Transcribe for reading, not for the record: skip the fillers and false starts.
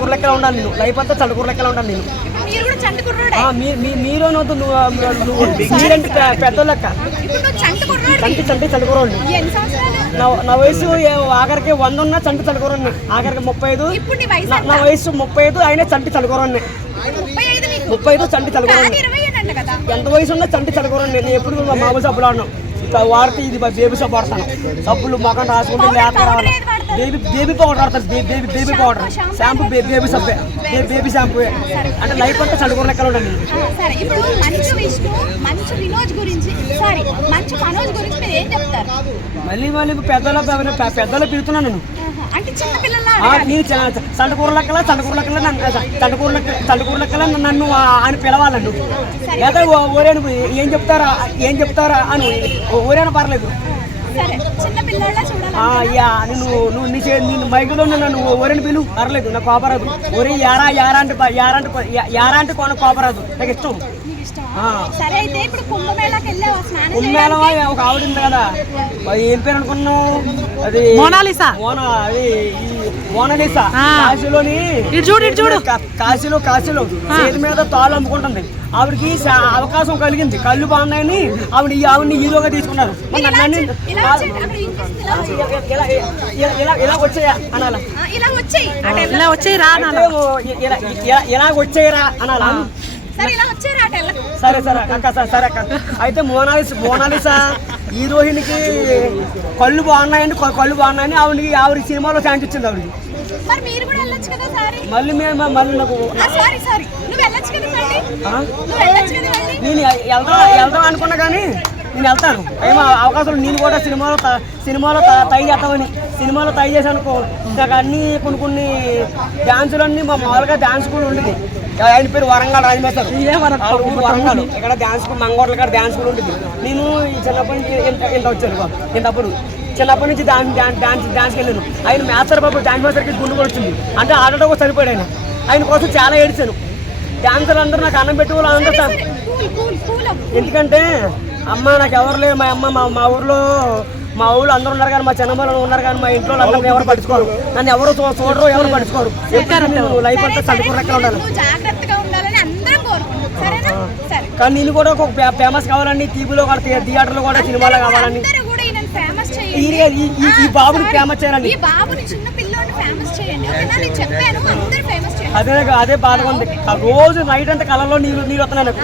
చండకూర లెక్కలా ఉండాలి నేను. లైఫ్ అంతా చండకూర లెక్కలా ఉండాలి నేను. మీరు అనొద్దు. మీరంటే పెద్ద లెక్క. చండకూర నా వయసు ఆఖరికి 100 ఉన్నా చండకూర ఉన్నాయి. ఆఖరికి 35. నా వయసు 35 అయినా చండకూర ఉన్నాయి. 35 చండకూర. ఎంత వయసు ఉన్నా చండకూర. నేను ఎప్పుడు మామూలు సబ్బులు ఆడినాం వాడితే ఇది బేబీ సబ్బు వాడతాను. సబ్బులు మొఖం రాసుకుంటే లేత రావాలి. బేబీ పౌడర్ వాడతారు. బేబీ పౌడర్ షాంపూ బేబీ సబ్బే. బేబీ షాంపూ అంటే లైఫ్ అంతా చండకూర లెక్కలు ఉండండి. మళ్ళీ పెద్దలు పిలుతున్నాను నేను. నేను చండకూర లెక్కల నన్ను ఆయన పిలవాలండు. లేదా ఓరేను ఏం చెప్తారా అని ఓరేనా పర్లేదు. నేను మైకులో నన్ను ఓరేని పిలువు పర్లేదు. నాకు కోపరాదు. ఒరే యారా అంటే కోపరాదు. నాకు ఇష్టం. కుంభమేళ ఒక ఆవిడ ఉంది కదా, ఏం పేరు అనుకున్నావు? అది మోనాలిసా. కాశీలోని కాశీలో చేతి మీద తాళ్ళు అమ్ముకుంటుంది. ఆవిడకి అవకాశం కలిగింది. కళ్ళు బాగున్నాయని ఆవిడని హీరోగా తీసుకున్నారు. ఇలా వచ్చాయా అనాలా? ఇలా వచ్చాయిరా అనాలా? సరే సరే అక్క. అయితే మోనాలిసా హీరోయిన్కి కళ్ళు బాగున్నాయని ఆవిడ సినిమాలో ఛాన్స్ ఇచ్చింది. ఆవిడకి మళ్ళీ నాకు నేను వెళ్దాం అనుకున్నా కానీ నేను వెళ్తాను. ఏమో అవకాశం నేను కూడా సినిమాలో ట్రై చేస్తామని సినిమాలో ట్రై చేశాను. నాకు అన్నీ కొన్ని డ్యాన్సులన్నీ మామూలుగా డ్యాన్స్ కూడా ఉండేది. ఆయన పేరు వరంగల్ రాజమేస్తారు. వరంగల్ ఇక్కడ డ్యాన్స్ మంగోట్ల కాడ డ్యాన్స్ కూడా ఉంటుంది. నేను చిన్నప్పటి నుంచి ఇంత వచ్చాను. చిన్నప్పటి నుంచి డాన్స్కి వెళ్ళాను. ఆయన మేస్తారు బాబు డాన్స్ మాస్టర్కి గుండు కూడా వచ్చింది. అంటే ఆడటం కూడా సరిపోయాడు. ఆయన కోసం చాలా ఏడ్చాను. డాన్సర్లు అందరూ నాకు అన్నం పెట్టి వాళ్ళు అందరూ. ఎందుకంటే అమ్మ నాకు ఎవరు లేరు. మా అమ్మ మా ఊళ్ళో అందరూ ఉన్నారు కానీ, మా చిన్నమ్మలు ఉన్నారు కానీ, మా ఇంట్లో అందరూ ఎవరు పట్టించుకోరు. నన్ను ఎవరు చూడరు, ఎవరు పట్టించుకోరు. లైఫ్ అంతా చదువుకున్న లెక్కలు ఉండాలి. కానీ నేను కూడా ఒక ఫేమస్ కావాలండి. టీవీలో కూడా థియేటర్లో కూడా సినిమాలో కావాలని. ఈ బాబుని ఫేమస్ చేయాలండి. అదే బాధగా ఉంది. రోజు నైట్ అంతా కళ్ళలో నీళ్ళు వస్తున్నాయి నాకు.